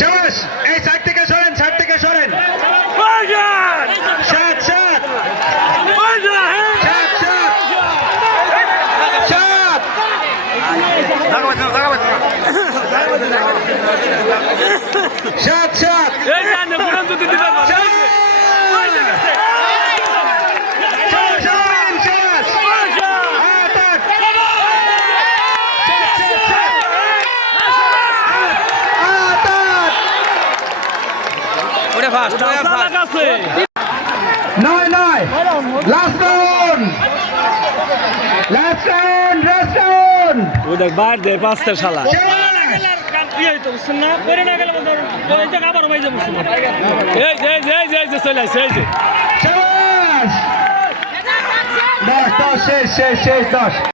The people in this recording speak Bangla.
শাবাশ এই সাইড থেকে সরেন শাট শাট শাট শাট নয় নয় লাস্ট রাউন্ড ওদের বাইর দে পাঁচটা শালা চলে আসছে এই যে শাবাশ 10 শেষ